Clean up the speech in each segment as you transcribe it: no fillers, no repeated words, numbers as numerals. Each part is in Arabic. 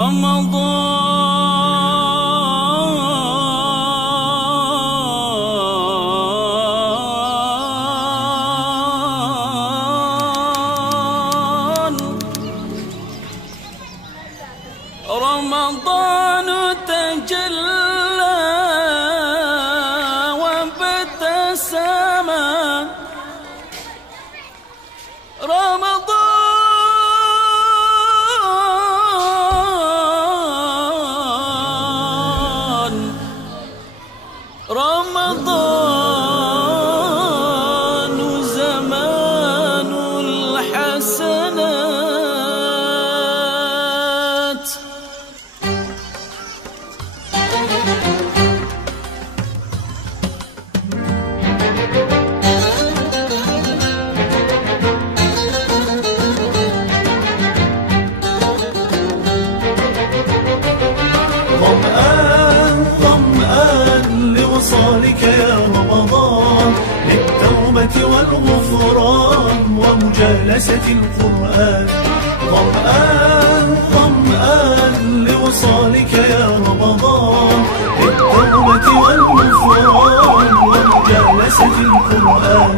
رمضان تجلى وابتسم رمضان زمان الحسنات. ظمآن ظمآن لوصالك يا رمضان، للتوبة والغفران ومجالسة القرآن. ظمآن ظمآن لوصالك يا رمضان، للتوبة والغفران ومجالسة القرآن.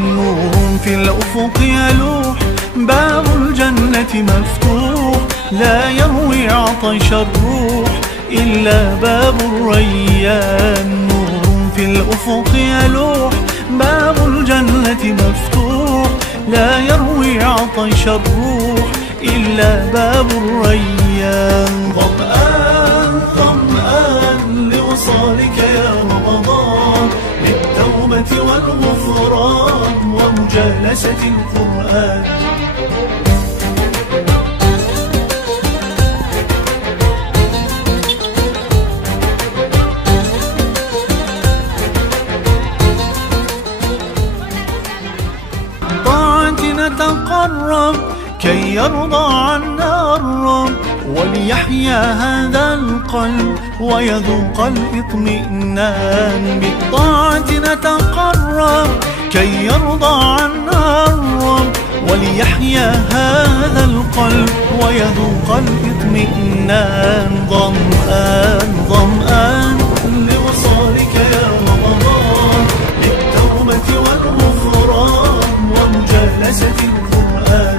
نور في الأفق يلوح، باب الجنة مفتوح، لا يروي عطش الروح إلا باب الريان. نور في الأفق يلوح، باب الجنة مفتوح، لا يروي عطش الروح إلا باب الريان. ظمآن ظمآن لوصالك يا رمضان، للتوبة والغفران ومجالسة القرآن. نتقرب كي يرضى عنا الرب، وليحيا هذا القلب ويذوق الاطمئنان. بالطاعة نتقرب كي يرضى عنا الرب، وليحيا هذا القلب ويذوق الاطمئنان. ظمآن ظمآن لوصالك يا رمضان، للتوبة والغفران ومجالسة القرآن.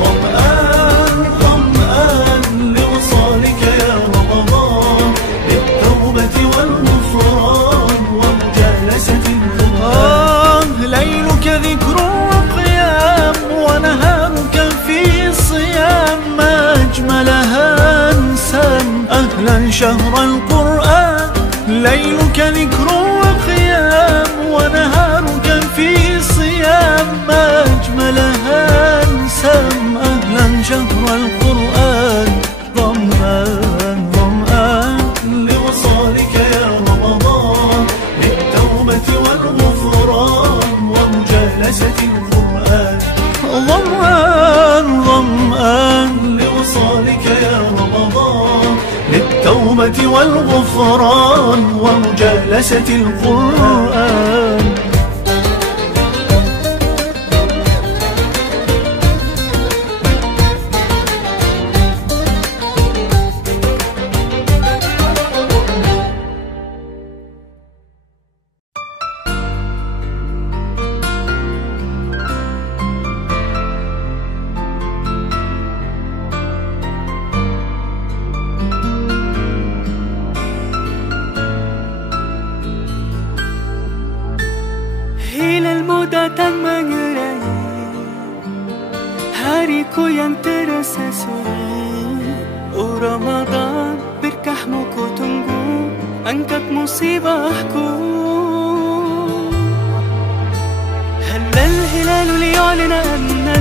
ظمآن ظمآن لوصالك يا رمضان، للتوبة والغفران ومجالسة القرآن. ليلك ذكر وقيام، ونهارك في صيام، ما أجملها أنسام أهلا شهر القرآن. ليلك ذكر وقيام، ونهارك في صيام، ما أجملها أنسام أهلا شهر القرآن. ظمآن ظمآن لوصالك يا رمضان، للتوبة والغفران ومجالسة القرآن. ظمآن ظمآن لوصالك يا رمضان، للتوبة والغفران ومجالسة القرآن. Datang mengerai hariku yang terasa suri. Oh Ramadan, berkahmu ku tunggu, angkat musibahku. هلا الهلال ليعلن أننا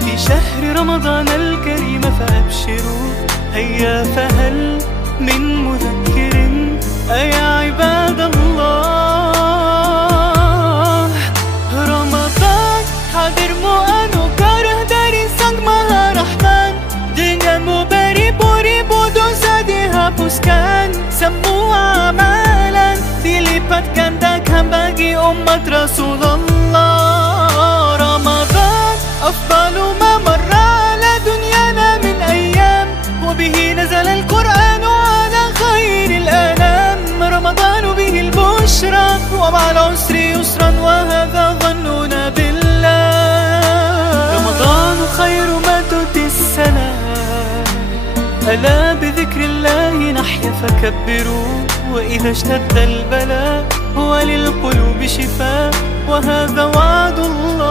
في شهر رمضان الكريم، فأبشروا هيا فهل من مذكر أيا عباد الله. Hadirmu anugerah dari Sang Maha Rahman, denganmu beribu-ribu dosa dihapuskan, semua amalan dilipat gandakan bagi umat Rasulullah. Ramadan afdalu ma marra ala dunyana min ayyam, ألا بذكر الله نحيا فكبروا، وإذا اشتد البلاء هو للقلوب شفاء، وهذا وعد الله.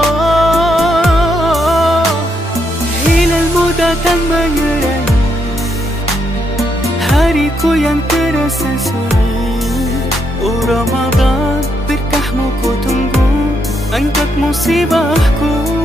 Hilal muda tan mengerai, hariku yang terasa sunyi. Oh Ramadan, berkahmu ku tunggu, angkat musibahku.